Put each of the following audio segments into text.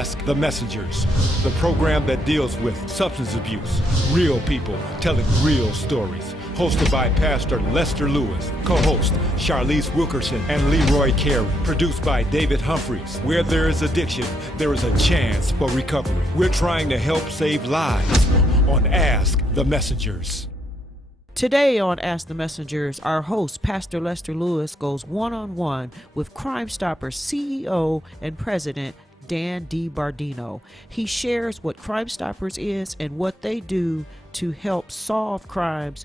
Ask the Messengers, the program that deals with substance abuse, real people telling real stories. Hosted by Pastor Lester Lewis, co-host Charlize Wilkerson and Leroy Carey. Produced by David Humphreys. Where there is addiction, there is a chance for recovery. We're trying to help save lives on Ask the Messengers. Today on Ask the Messengers, our host, Pastor Lester Lewis, goes one-on-one with Crime Stoppers CEO and President Dan DiBardino. He shares what Crime Stoppers is and what they do to help solve crimes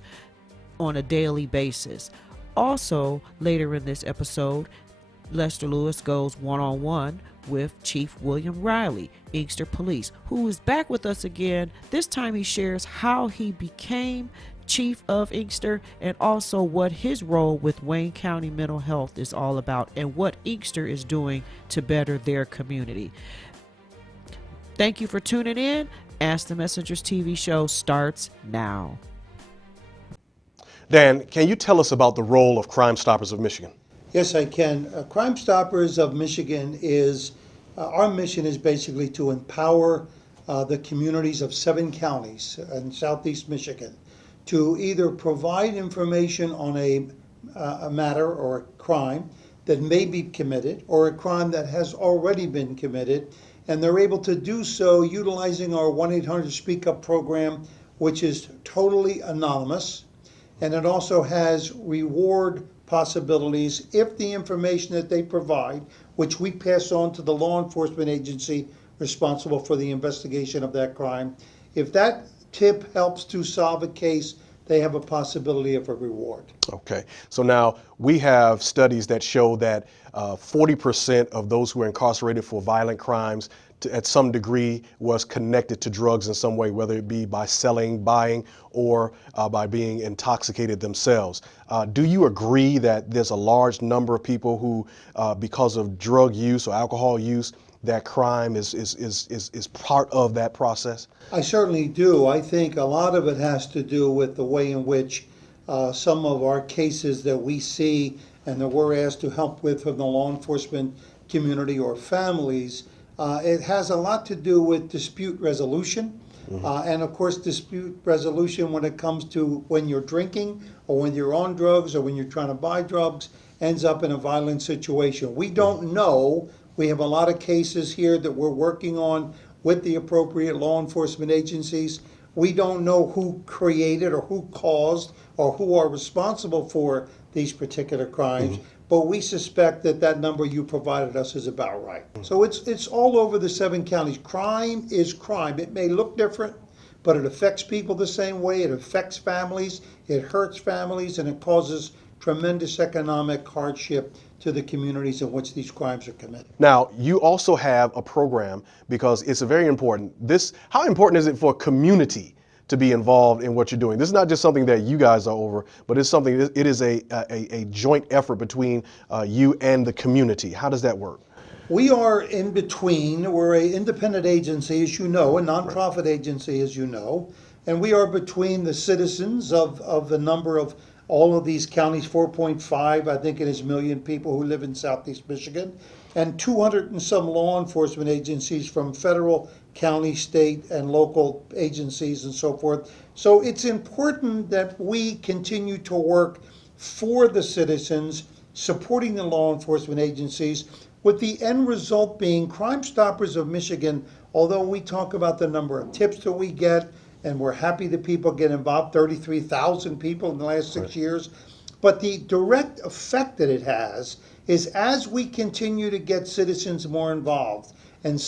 on a daily basis. Also, later in this episode, Lester Lewis goes one-on-one with Chief William Riley, Inkster Police, who is back with us again. This time he shares how he became Chief of Inkster and also what his role with Wayne County Mental Health is all about and what Inkster is doing to better their community. Thank you for tuning in. Ask the Messengers TV show starts now. Dan, can you tell us about the role of Crime Stoppers of Michigan? Yes, I can. Crime Stoppers of Michigan is, our mission is basically to empower the communities of 7 counties in southeast Michigan to either provide information on a matter or a crime that may be committed or a crime that has already been committed, and they're able to do so utilizing our 1-800-SPEAK-UP program, which is totally anonymous. And it also has reward possibilities if the information that they provide, which we pass on to the law enforcement agency responsible for the investigation of that crime, if that tip helps to solve a case, they have a possibility of a reward. Okay, so now we have studies that show that 40% of those who are incarcerated for violent crimes at some degree was connected to drugs in some way, whether it be by selling, buying, or by being intoxicated themselves. Do you agree that there's a large number of people who, because of drug use or alcohol use, that crime is part of that process? I certainly do. I think a lot of it has to do with the way in which some of our cases that we see and that we're asked to help with from the law enforcement community or families, it has a lot to do with dispute resolution. And of course, dispute resolution when it comes to when you're drinking or when you're on drugs or when you're trying to buy drugs ends up in a violent situation. We don't know. We have a lot of cases here that we're working on with the appropriate law enforcement agencies. We don't know who created or who caused or who are responsible for these particular crimes, but we suspect that that number you provided us is about right. So it's all over the 7 counties. Crime is crime. It may look different, but it affects people the same way. It affects families, it hurts families, and it causes tremendous economic hardship to the communities in which these crimes are committed. Now, you also have a program because it's very important. How important is it for a community to be involved in what you're doing? This is not just something that you guys are over, but it's something, it is a joint effort between you and the community. How does that work? We are in between. We're an independent agency, as you know, a nonprofit agency, as you know, and we are between the citizens of the number of all of these counties, 4.5, I think it is, million people who live in southeast Michigan, and 200 and some law enforcement agencies from federal, county, state, and local agencies and so forth. So it's important that we continue to work for the citizens, supporting the law enforcement agencies, with the end result being Crime Stoppers of Michigan, although we talk about the number of tips that we get, and we're happy that people get involved, 33,000 people in the last 6 years. But the direct effect that it has is as we continue to get citizens more involved and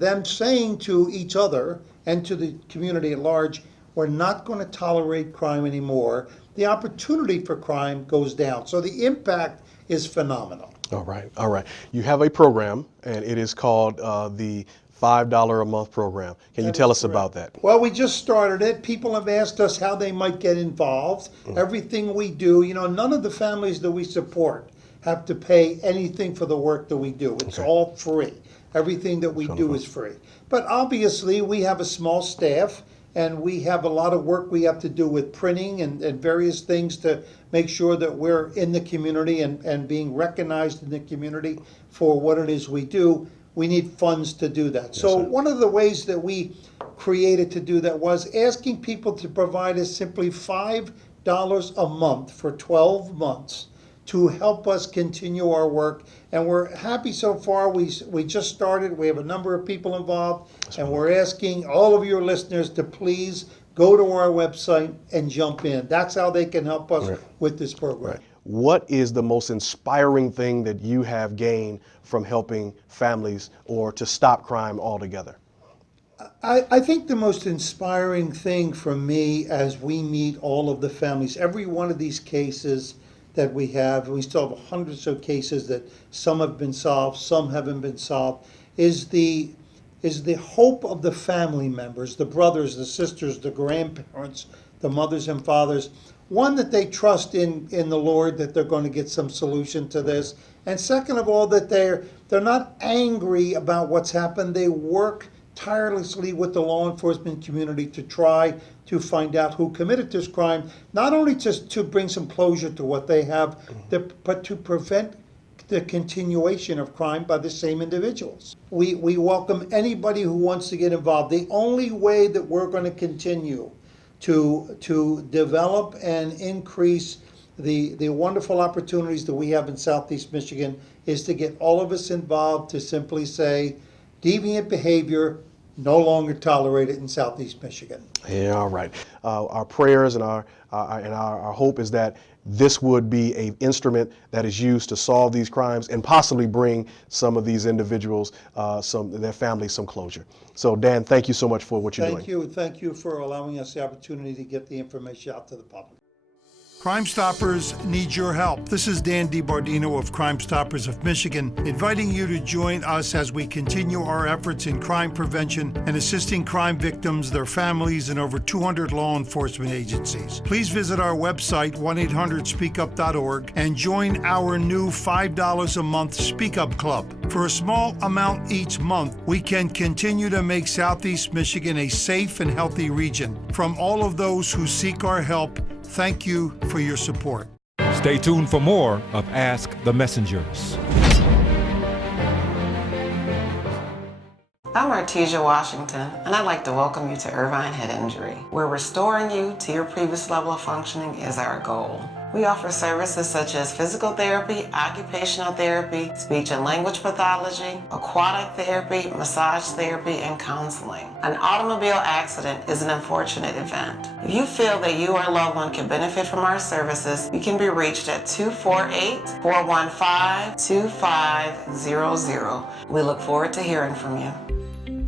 them saying to each other and to the community at large, we're not going to tolerate crime anymore, the opportunity for crime goes down. So the impact is phenomenal. All right. You have a program, and it is called the $5 a month program. Can you tell us about that? Well, we just started it. People have asked us how they might get involved. Everything we do, none of the families that we support have to pay anything for the work that we do. It's all free. Everything that we do is free. But obviously, we have a small staff, and we have a lot of work we have to do with printing and various things to make sure that we're in the community and being recognized in the community for what it is we do. we need funds to do that. Yes, So sir. one of the ways that we created to do that was asking people to provide us simply $5 a month for 12 months to help us continue our work. And we're happy so far. We just started. We have a number of people involved. And we're asking all of your listeners to please go to our website and jump in. That's how they can help us Right. with this program. Right. What is the most inspiring thing that you have gained from helping families or to stop crime altogether? I think the most inspiring thing for me as we meet all of the families, every one of these cases that we still have hundreds of cases that some have been solved, some haven't been solved, is the hope of the family members, the brothers, the sisters, the grandparents, the mothers and fathers. One, that they trust in the Lord that they're going to get some solution to this. And second of all, that they're not angry about what's happened. They work tirelessly with the law enforcement community to try to find out who committed this crime, not only just to bring some closure to what they have, but to prevent the continuation of crime by the same individuals. We welcome anybody who wants to get involved. The only way that we're going to continue to develop and increase the wonderful opportunities that we have in Southeast Michigan is to get all of us involved to simply say, deviant behavior no longer tolerated in Southeast Michigan. Yeah, all right. Our prayers and our hope is that this would be an instrument that is used to solve these crimes and possibly bring some of these individuals, their families, some closure. So, Dan, thank you so much for what you're doing. Thank you for allowing us the opportunity to get the information out to the public. Crime Stoppers needs your help. This is Dan DiBardino of Crime Stoppers of Michigan, inviting you to join us as we continue our efforts in crime prevention and assisting crime victims, their families, and over 200 law enforcement agencies. Please visit our website, 1-800-SPEAKUP.org, and join our new $5 a month Speak Up Club. For a small amount each month, we can continue to make Southeast Michigan a safe and healthy region. From all of those who seek our help, thank you for your support. Stay tuned for more of Ask the Messengers. I'm Artesia Washington, and I'd like to welcome you to Irvine Head Injury, where restoring you to your previous level of functioning is our goal. We offer services such as physical therapy, occupational therapy, speech and language pathology, aquatic therapy, massage therapy, and counseling. An automobile accident is an unfortunate event. If you feel that you or a loved one can benefit from our services, you can be reached at 248-415-2500. We look forward to hearing from you.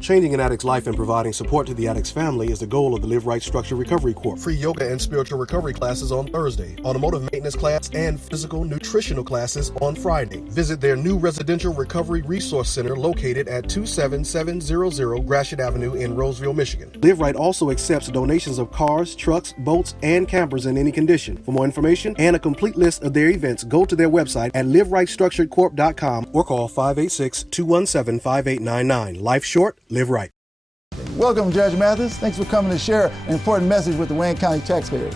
Changing an addict's life and providing support to the addict's family is the goal of the Live Right Structured Recovery Corps. Free yoga and spiritual recovery classes on Thursday, automotive maintenance class, and physical nutritional classes on Friday. Visit their new residential recovery resource center located at 27700 Gratiot Avenue in Roseville, Michigan. Live Right also accepts donations of cars, trucks, boats, and campers in any condition. For more information and a complete list of their events, go to their website at liverightstructuredcorp.com or call 586-217-5899. Life short, live right. Welcome, Judge Mathis. Thanks for coming to share an important message with the Wayne County taxpayers.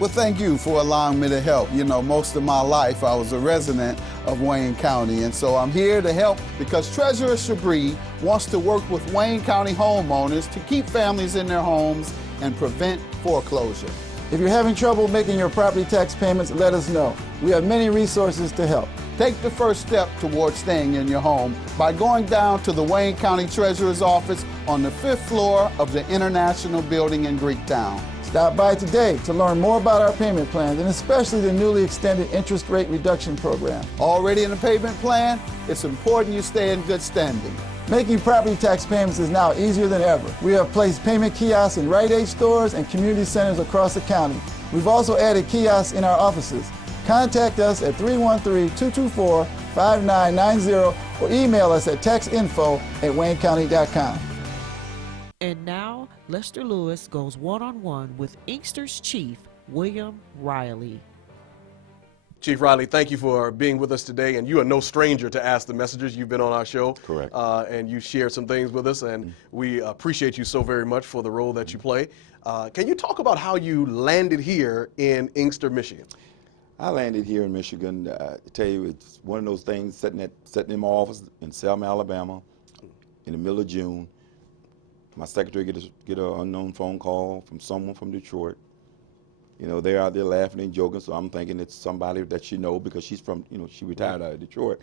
Well, thank you for allowing me to help. You know, most of my life I was a resident of Wayne County, and so I'm here to help because Treasurer Chabris wants to work with Wayne County homeowners to keep families in their homes and prevent foreclosure. If you're having trouble making your property tax payments, let us know. We have many resources to help. Take the first step towards staying in your home by going down to the Wayne County Treasurer's office on the 5th floor of the International Building in Greektown. Stop by today to learn more about our payment plans and especially the newly extended interest rate reduction program. Already in the payment plan? It's important you stay in good standing. Making property tax payments is now easier than ever. We have placed payment kiosks in Rite Aid stores and community centers across the county. We've also added kiosks in our offices. Contact us at 313-224-5990 or email us at taxinfo@waynecounty.com. And now, Lester Lewis goes one-on-one with Inkster's chief, William Riley. Chief Riley, thank you for being with us today, and you are no stranger to Ask the Messengers. You've been on our show. Correct. And you shared some things with us, and we appreciate you so very much for the role that you play. Can you talk about how you landed here in Inkster, Michigan? I landed here in Michigan. I tell you, it's one of those things sitting in my office in Selma, Alabama, in the middle of June. My secretary get an unknown phone call from someone from Detroit. You know, they're out there laughing and joking, so I'm thinking it's somebody that she know because she's from, you know, she retired out of Detroit.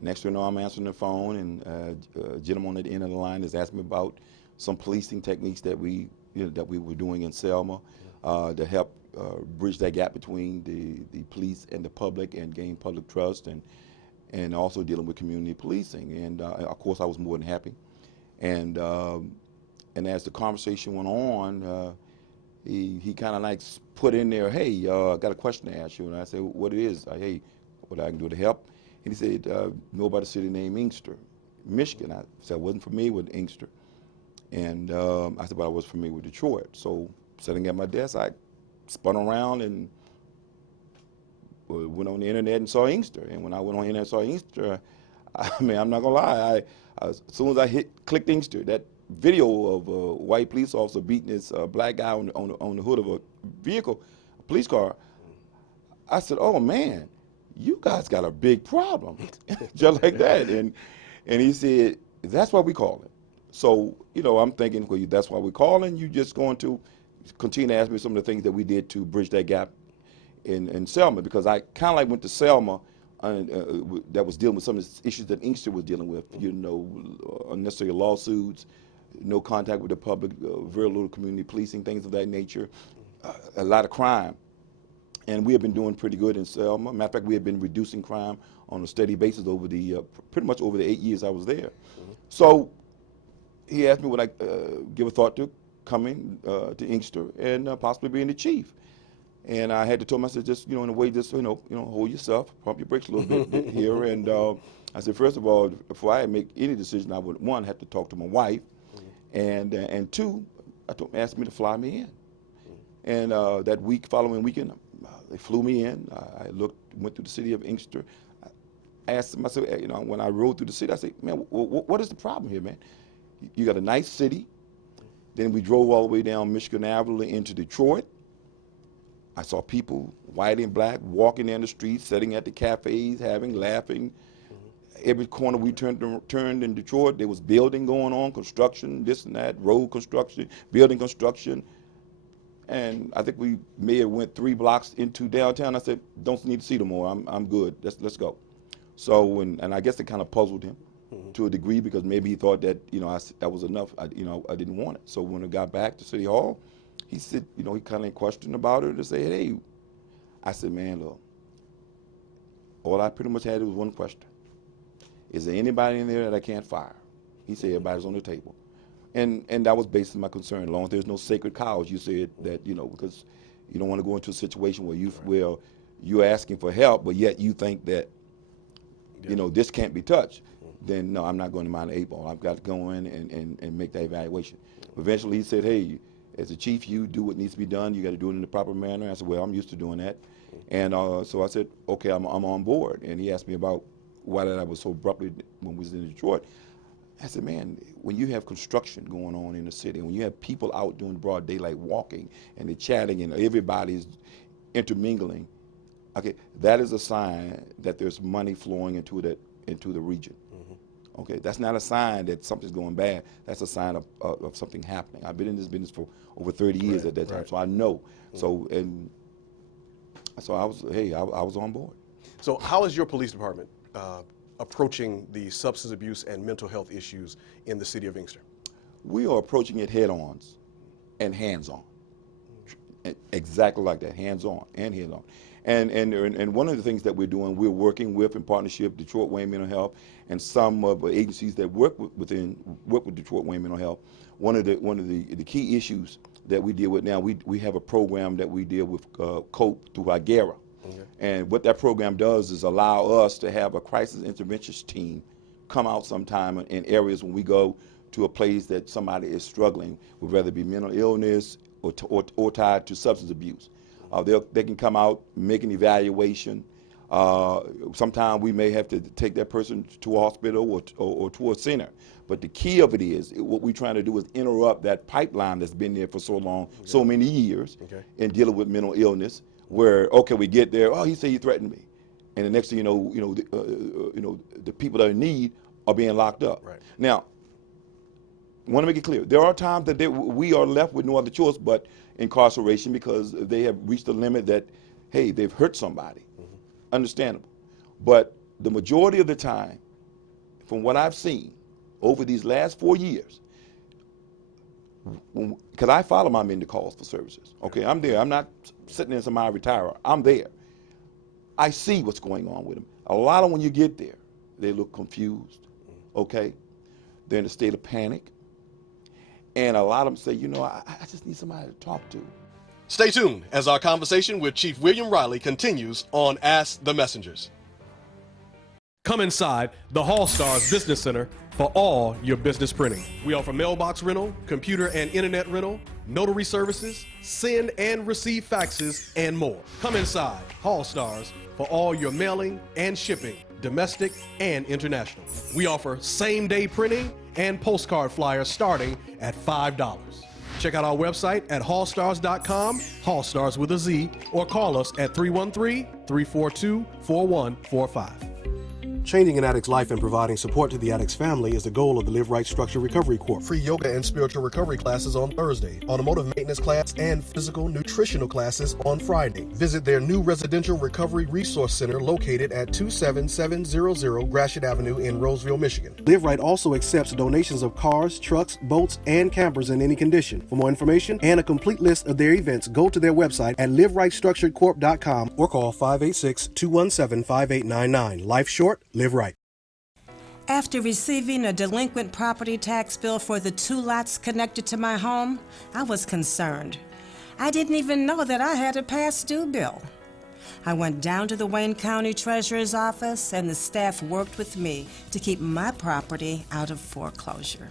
Next thing you know, I'm answering the phone, and a gentleman at the end of the line is asking me about some policing techniques that we were doing in Selma to help bridge that gap between the police and the public and gain public trust, and also dealing with community policing. And of course, I was more than happy. And as the conversation went on, he kind of like put in there, hey, I got a question to ask you. And I said, what it is? Hey, what I can do to help? And he said, know about a city named Inkster, Michigan. I said I wasn't familiar with Inkster. And I said, but I was familiar with Detroit. So sitting at my desk, I spun around and went on the internet and saw Inkster. And when I went on the internet and saw Inkster, I mean, I'm not gonna lie, as soon as I clicked Inkster, that video of a white police officer beating this black guy on the hood of a vehicle, a police car, I said, oh man, you guys got a big problem, just like that. And he said, that's why we call it. So, you know, I'm thinking, well, that's why we're calling. You just going to continue to ask me some of the things that we did to bridge that gap in Selma, because I kind of like went to Selma that was dealing with some of the issues that Inkster was dealing with, you know, unnecessary lawsuits, no contact with the public, very little community policing, things of that nature, a lot of crime. And we have been doing pretty good in Selma. Matter of fact, we have been reducing crime on a steady basis over the, pretty much over the 8 years I was there. So he asked me would I give a thought to coming to Inkster and possibly being the chief. And I had to tell him, I said, just, you know, in a way, just, you know, hold yourself, pump your brakes a little bit here. And I said, first of all, before I make any decision, I would, one, have to talk to my wife. And two, I told him, asked me to fly me in. And that following weekend, they flew me in. I went through the city of Inkster. I asked them, I said, you know, when I rode through the city, I said, man, what is the problem here, man? You got a nice city. Then we drove all the way down Michigan Avenue into Detroit. I saw people, white and black, walking down the streets, sitting at the cafes, laughing. Every corner we turned in Detroit, there was building going on, construction, this and that, road construction, building construction. And I think we may have went 3 blocks into downtown. I said, don't need to see them more. I'm good. Let's go. So, and I guess it kind of puzzled him to a degree, because maybe he thought that, you know, that was enough. I didn't want it. So when I got back to City Hall, he said, you know, he kind of questioned about it to say, hey, I said, man, look, all I pretty much had was one question. Is there anybody in there that I can't fire? He said, everybody's on the table. And that was basically my concern. As long as there's no sacred cows, you said that, you know, because you don't want to go into a situation where you're asking for help, but yet you think that, you know, this can't be touched. Then no, I'm not going to mind the 8 ball. I've got to go in and make that evaluation. Eventually he said, hey, as a chief, you do what needs to be done. You got to do it in the proper manner. I said, well, I'm used to doing that. And so I said, okay, I'm on board. And he asked me about why that I was so abruptly when we was in Detroit. I said, man, when you have construction going on in the city, when you have people out doing broad daylight walking and they're chatting and everybody's intermingling, okay, that is a sign that there's money flowing into the region. Okay, that's not a sign that something's going bad. That's a sign of something happening. I've been in this business for over 30 years at that time, so I know. So I was on board. So how is your police department approaching the substance abuse and mental health issues in the city of Inkster? We are approaching it head-on and hands-on. Exactly like that, hands-on and head-on. And one of the things that we're doing, we're working with, in partnership, Detroit Wayne Mental Health and some of the agencies that work with Detroit Wayne Mental Health. One of the key issues that we deal with now, we have a program that we deal with COPE through IGERA. Okay. And what that program does is allow us to have a crisis interventions team come out sometime in areas when we go to a place that somebody is struggling with, whether it be mental illness or tied to substance abuse. They can come out, make an evaluation. Sometimes we may have to take that person to a hospital or to a center. But the key of it is, what we're trying to do is interrupt that pipeline that's been there for so long, so many years, in dealing with mental illness, where, okay, we get there, oh, he said he threatened me. And the next thing you know, the people that are in need are being locked up. Right. Now, want to make it clear, there are times that we are left with no other choice but incarceration because they have reached a limit that, hey, they've hurt somebody. Understandable. But the majority of the time, from what I've seen over these last 4 years, because I follow my men to calls for services. Okay, I'm there. I'm not sitting in some ivory tower. I'm there. I see what's going on with them. A lot of when you get there, they look confused. Okay, they're in a state of panic, and a lot of them say, you know, I just need somebody to talk to. Stay tuned as our conversation with Chief William Riley continues on Ask the Messengers. Come inside the Hall Stars Business Center for all your business printing. We offer mailbox rental, computer and internet rental, notary services, send and receive faxes, and more. Come inside Hall Stars for all your mailing and shipping, domestic and international. We offer same-day printing and postcard flyers starting at $5. Check out our website at hallstars.com, Hallstars with a Z, or call us at 313-342-4145. Changing an addict's life and providing support to the addict's family is the goal of the Live Right Structured Recovery Corps. Free yoga and spiritual recovery classes on Thursday, automotive maintenance class, and physical nutritional classes on Friday. Visit their new residential recovery resource center located at 27700 Gratiot Avenue in Roseville, Michigan. Live Right also accepts donations of cars, trucks, boats, and campers in any condition. For more information and a complete list of their events, go to their website at liverightstructuredcorp.com or call 586-217-5899. Life short, live right. After receiving a delinquent property tax bill for the 2 lots connected to my home, I was concerned. I didn't even know that I had a past due bill. I went down to the Wayne County Treasurer's office, and the staff worked with me to keep my property out of foreclosure.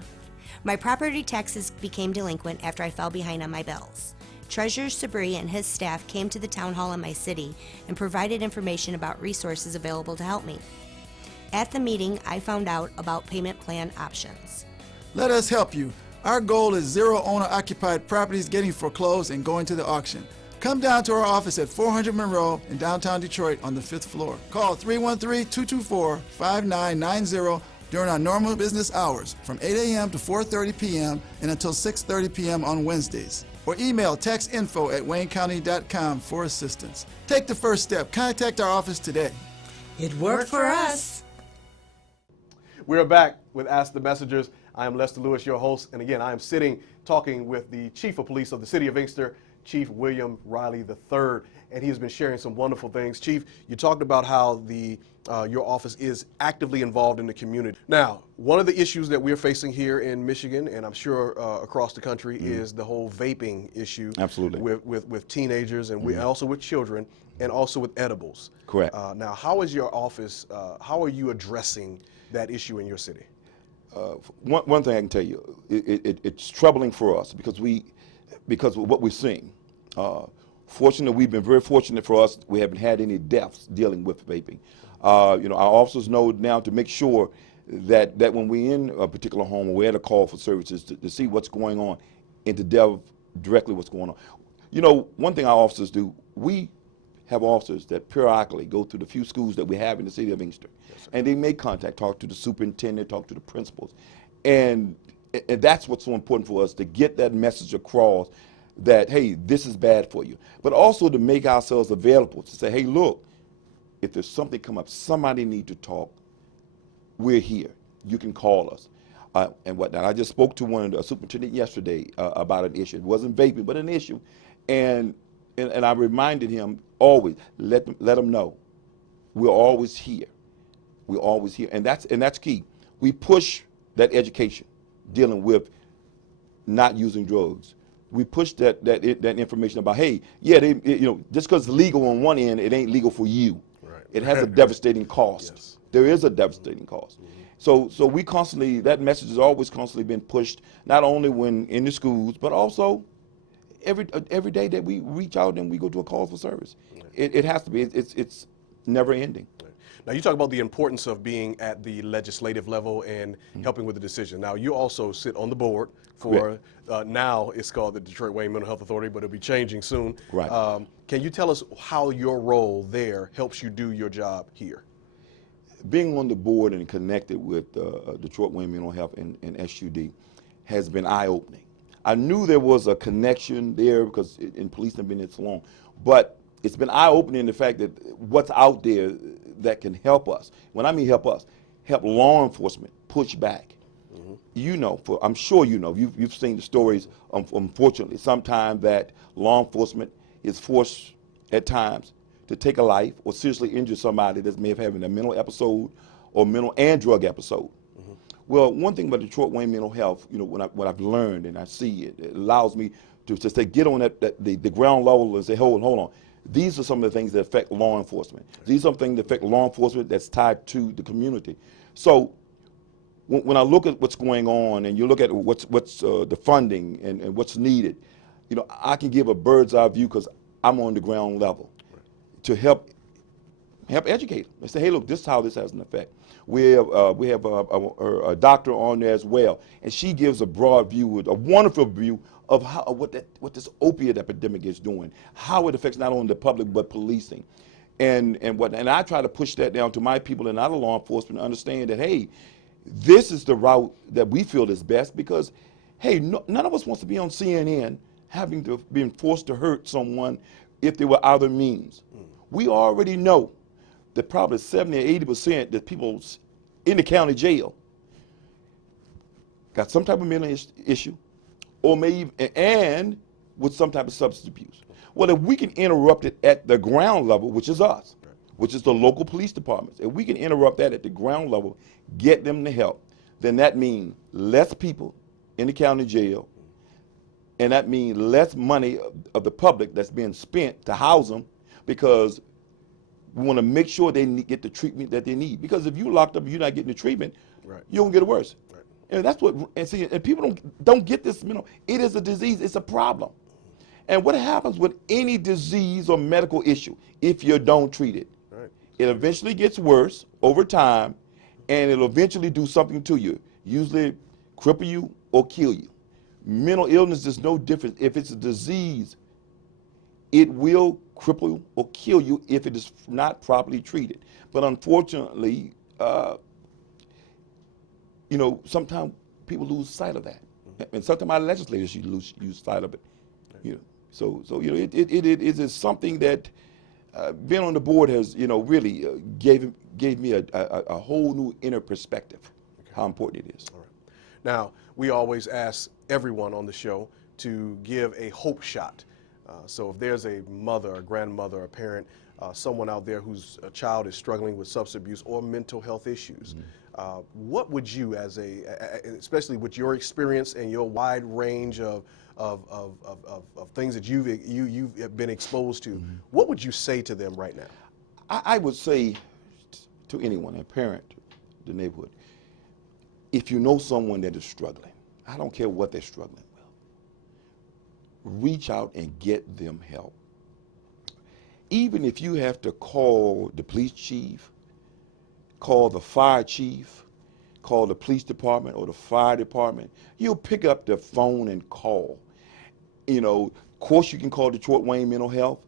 My property taxes became delinquent after I fell behind on my bills. Treasurer Sabri and his staff came to the town hall in my city and provided information about resources available to help me. At the meeting, I found out about payment plan options. Let us help you. Our goal is 0 owner-occupied properties getting foreclosed and going to the auction. Come down to our office at 400 Monroe in downtown Detroit on the 5th floor. Call 313-224-5990 during our normal business hours from 8 a.m. to 4:30 p.m. and until 6:30 p.m. on Wednesdays. Or email textinfo@waynecounty.com for assistance. Take the first step. Contact our office today. It worked for us. We're back with Ask the Messengers. I am Lester Lewis, your host, and again, I am talking with the Chief of Police of the City of Inkster, Chief William Riley III, and he has been sharing some wonderful things. Chief, you talked about how your office is actively involved in the community. Now, one of the issues that we're facing here in Michigan, and I'm sure across the country, is the whole vaping issue. Absolutely. With teenagers and also with children, and also with edibles. Correct. Now, how is your office, how are you addressing that issue in your city? One thing I can tell you, it's troubling for us because of what we're seeing. Fortunately, we've been very fortunate for us. We haven't had any deaths dealing with vaping. Our officers know now to make sure that when we're in a particular home or we're at a call for services to see what's going on and to delve directly what's going on. One thing our officers do, we have officers that periodically go through the few schools that we have in the city of Inkster. Yes, and they make contact, talk to the superintendent, talk to the principals. And that's what's so important for us, to get that message across that, hey, this is bad for you. But also to make ourselves available, to say, hey, look, if there's something come up, somebody need to talk, we're here. You can call us. And whatnot. I just spoke to one of the superintendent yesterday about an issue. It wasn't vaping, but an issue. And I reminded him always, let them know we're always here. We're always here, and that's key. We push that education, dealing with not using drugs. We push that information about, hey, yeah, just because it's legal on one end, it ain't legal for you. Right. It has a devastating cost. Yes. There is a devastating cost. Mm-hmm. So we constantly, that message has always constantly been pushed, not only when in the schools, but also every day that we reach out and we go to a call for service. It has to be. It's never ending. Now, you talk about the importance of being at the legislative level and helping with the decision. Now, you also sit on the board for, now it's called the Detroit Wayne Mental Health Authority, but it'll be changing soon. Right. Can you tell us how your role there helps you do your job here? Being on the board and connected with Detroit Wayne Mental Health and SUD, has been eye-opening. I knew there was a connection there because in police have been there so long, but it's been eye-opening the fact that what's out there that can help us. When I mean help us, help law enforcement push back. You know, I'm sure you know, you've seen the stories, unfortunately, sometimes that law enforcement is forced at times to take a life or seriously injure somebody that may have having a mental episode or mental and drug episode. Well, one thing about Detroit Wayne mental health, you know, what I've learned and I see it allows me to say, get on the ground level and say, hold on. These are some of the things that affect law enforcement. These are things that affect law enforcement that's tied to the community. So when I look at what's going on and you look at what's the funding and what's needed, you know, I can give a bird's eye view because I'm on the ground level to help educate them and say, hey, look, this is how this has an effect. We have a doctor on there as well, and she gives a broad view, a wonderful view of what this opiate epidemic is doing, how it affects not only the public but policing, and I try to push that down to my people and other law enforcement to understand that, hey, this is the route that we feel is best because, hey, none of us wants to be on CNN having to being forced to hurt someone if there were other means. We already know that probably 70 or 80% that people in the county jail got some type of mental issue, or maybe and with some type of substance abuse. Well, if we can interrupt it at the ground level, which is us, which is the local police departments, if we can interrupt that at the ground level, get them the help, then that means less people in the county jail, and that means less money of the public that's being spent to house them, because we want to make sure they get the treatment that they need. Because if you're locked up and you're not getting the treatment, you're gonna get it worse. And that's what, and people don't get this, you know, it is a disease, it's a problem. And what happens with any disease or medical issue, if you don't treat it, it eventually gets worse over time, and it'll eventually do something to you, usually cripple you or kill you. Mental illness is no different. If it's a disease, it will cripple or kill you if it is not properly treated. But unfortunately, you know, sometimes people lose sight of that, and sometimes our legislators lose sight of it. You know, so you know, it is something that being on the board has, you know, really gave me a whole new inner perspective, how important it is. All right. Now, we always ask everyone on the show to give a hope shot. So if there's a mother, a grandmother, a parent, someone out there whose child is struggling with substance abuse or mental health issues, what would you, as especially with your experience and your wide range of things that you've been exposed to, what would you say to them right now? I would say to anyone, a parent, the neighborhood, if you know someone that is struggling, I don't care what they're struggling with, reach out and get them help. Even if you have to call the police chief, call the fire chief, call the police department or the fire department, you'll pick up the phone and call. You know, of course you can call Detroit Wayne Mental Health,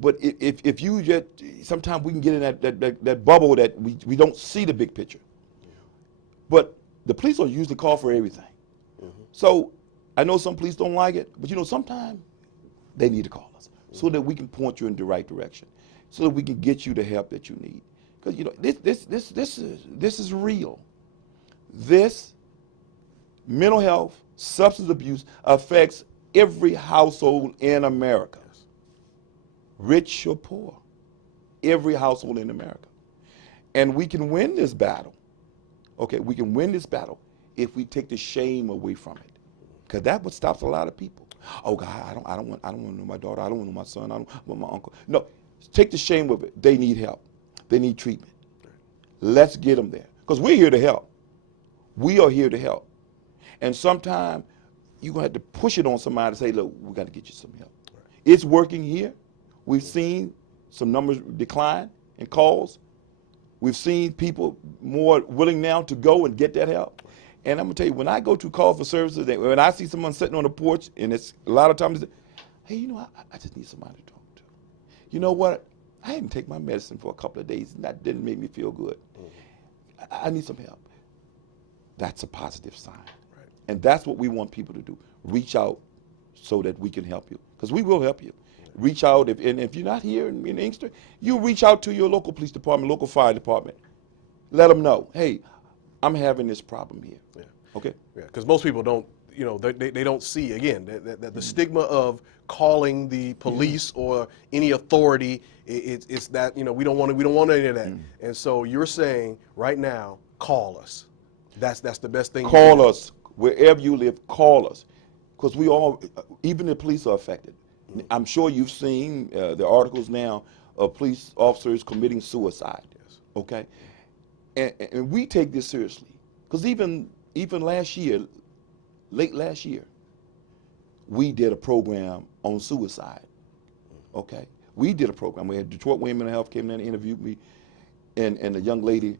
but if you just, sometimes we can get in that bubble that we don't see the big picture. But the police will usually call for everything. So I know some police don't like it, but you know, sometimes they need to call us so that we can point you in the right direction, so that we can get you the help that you need. Because you know, this is real. This mental health, substance abuse affects every household in America, rich or poor, every household in America. And we can win this battle. Okay, we can win this battle if we take the shame away from it, because that's what stops a lot of people. Oh God, I don't want to know my daughter. I don't want to know my son. I don't want my uncle. No, take the shame of it. They need help. They need treatment. Let's get them there, because we're here to help. We are here to help. And sometimes you're gonna have to push it on somebody to say, look, we got to get you some help. It's working here. We've seen some numbers decline in calls. We've seen people more willing now to go and get that help. And I'm gonna tell you, when I go to call for services, when I see someone sitting on the porch, and it's a lot of times, hey, you know, I just need somebody to talk to. You know what? I didn't take my medicine for a couple of days, and that didn't make me feel good. I need some help. That's a positive sign. And that's what we want people to do. Reach out so that we can help you, because we will help you. Reach out, and if you're not here in Inkster, you reach out to your local police department, local fire department. Let them know, hey, I'm having this problem here. Yeah. Okay? Yeah, because most people don't, they don't see, again, that the stigma of calling the police or any authority, it's that, we don't want any of that. And so you're saying right now, call us. That's the best thing. Call us. Wherever you live, call us. Because we all, even the police are affected. I'm sure you've seen the articles now of police officers committing suicide. Yes. Okay? And we take this seriously. Because even last year, late last year, we did a program on suicide. Okay? We did a program. We had Detroit Women Mental Health came in and interviewed me, and a young lady.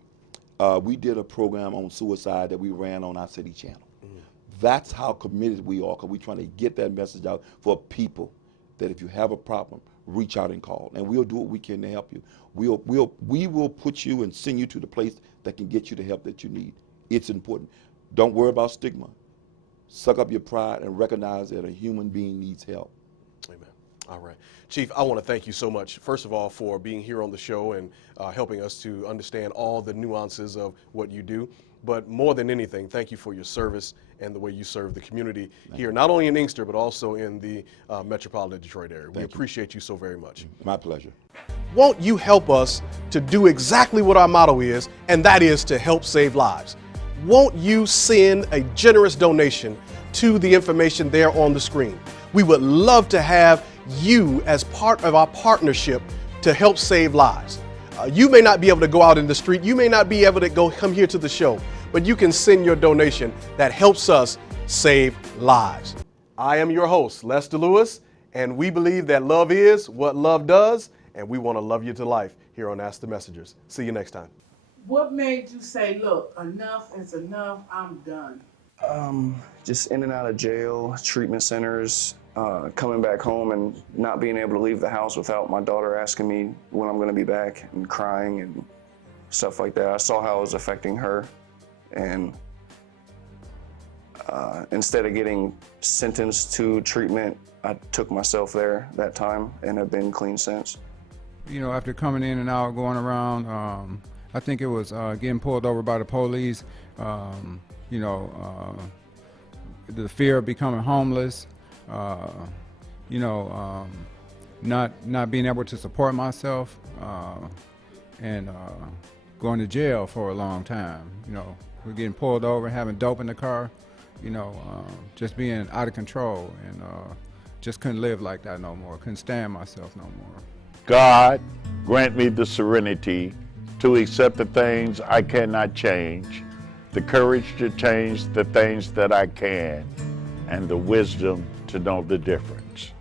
We did a program on suicide that we ran on our city channel. That's how committed we are, because we're trying to get that message out for people that if you have a problem, reach out and call, and we'll do what we can to help you. We will put you and send you to the place that can get you the help that you need. It's important. Don't worry about stigma. Suck up your pride and recognize that a human being needs help. Amen. All right. Chief, I want to thank you so much, first of all, for being here on the show and helping us to understand all the nuances of what you do. But more than anything, thank you for your service and the way you serve the community here, not only in Inkster, but also in the metropolitan Detroit area. We appreciate you so very much. My pleasure. Won't you help us to do exactly what our motto is, and that is to help save lives? Won't you send a generous donation to the information there on the screen? We would love to have you as part of our partnership to help save lives. You may not be able to go out in the street, you may not be able to come here to the show, but you can send your donation that helps us save lives. I am your host, Lester Lewis, and we believe that love is what love does, and we want to love you to life here on Ask the Messengers. See you next time. What made you say, look, enough is enough, I'm done? Just in and out of jail, treatment centers, coming back home and not being able to leave the house without my daughter asking me when I'm going to be back and crying and stuff like that. I saw how it was affecting her, and instead of getting sentenced to treatment, I took myself there that time and have been clean since. After coming in and out, going around, I think it was getting pulled over by the police, the fear of becoming homeless, not being able to support myself, and going to jail for a long time. We're getting pulled over, having dope in the car, just being out of control, and just couldn't live like that no more. Couldn't stand myself no more. God, grant me the serenity to accept the things I cannot change, the courage to change the things that I can, and the wisdom to know the difference.